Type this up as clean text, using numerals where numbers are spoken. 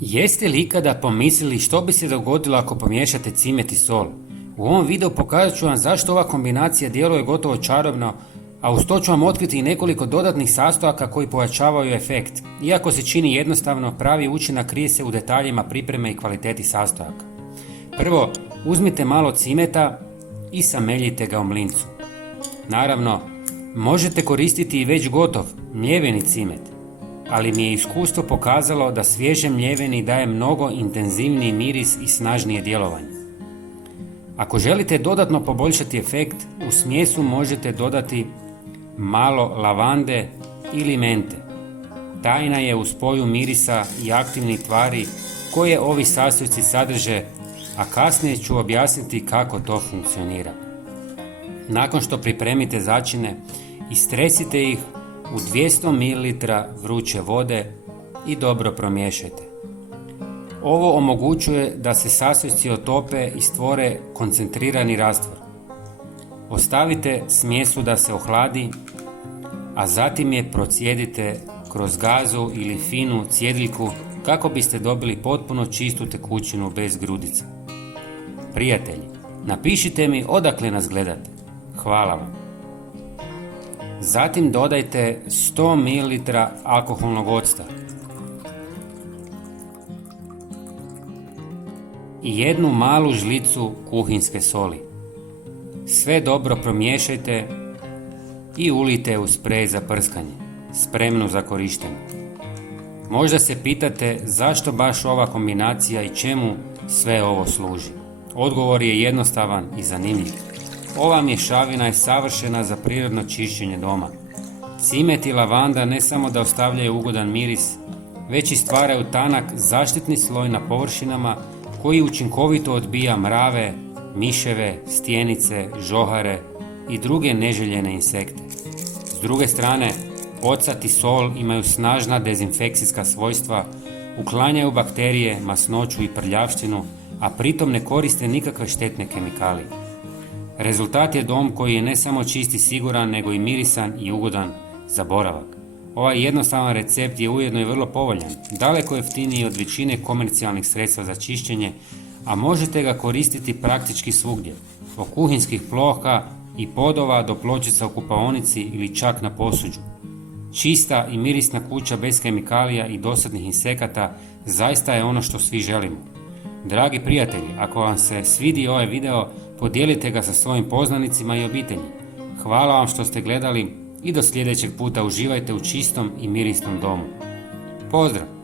Jeste li ikada pomislili što bi se dogodilo ako pomiješate cimet i sol? U ovom videu pokazat ću vam zašto ova kombinacija djeluje gotovo čarobno, a uz to ću vam otkriti i nekoliko dodatnih sastojaka koji pojačavaju efekt. Iako se čini jednostavno, pravi učinak krije se u detaljima pripreme i kvaliteti sastojaka. Prvo, uzmite malo cimeta i sameljite ga u mlincu. Naravno, možete koristiti i već gotov, mljeveni cimet, ali mi je iskustvo pokazalo da svježe mljeveni daje mnogo intenzivniji miris i snažnije djelovanje. Ako želite dodatno poboljšati efekt, u smjesu možete dodati malo lavande ili mente. Tajna je u spoju mirisa i aktivnih tvari koje ovi sastojci sadrže, a kasnije ću objasniti kako to funkcionira. Nakon što pripremite začine, istresite ih u 200 ml vruće vode i dobro promiješajte. Ovo omogućuje da se sastojci otope i stvore koncentrirani rastvor. Ostavite smjesu da se ohladi, a zatim je procijedite kroz gazu ili finu cjediljku kako biste dobili potpuno čistu tekućinu bez grudica. Prijatelji, napišite mi odakle nas gledate. Hvala vam. Zatim dodajte 100 ml alkoholnog octa i jednu malu žlicu kuhinjske soli. Sve dobro promiješajte i ulijte u sprej za prskanje, spremnu za korištenje. Možda se pitate zašto baš ova kombinacija i čemu sve ovo služi. Odgovor je jednostavan i zanimljiv. Ova mješavina je savršena za prirodno čišćenje doma. Cimet i lavanda ne samo da ostavljaju ugodan miris, već i stvaraju tanak zaštitni sloj na površinama koji učinkovito odbija mrave, miševe, stjenice, žohare i druge neželjene insekte. S druge strane, ocat i sol imaju snažna dezinfekcijska svojstva, uklanjaju bakterije, masnoću i prljavštinu, a pritom ne koriste nikakve štetne kemikalije. Rezultat je dom koji je ne samo čist i siguran, nego i mirisan i ugodan za boravak. Ovaj jednostavan recept je ujedno i vrlo povoljan, daleko jeftiniji od većine komercijalnih sredstva za čišćenje, a možete ga koristiti praktički svugdje, od kuhinjskih ploha i podova do pločica u kupaonici ili čak na posuđu. Čista i mirisna kuća bez kemikalija i dosadnih insekata zaista je ono što svi želimo. Dragi prijatelji, ako vam se svidi ovaj video, podijelite ga sa svojim poznanicima i obitelji. Hvala vam što ste gledali i do sljedećeg puta uživajte u čistom i mirisnom domu. Pozdrav!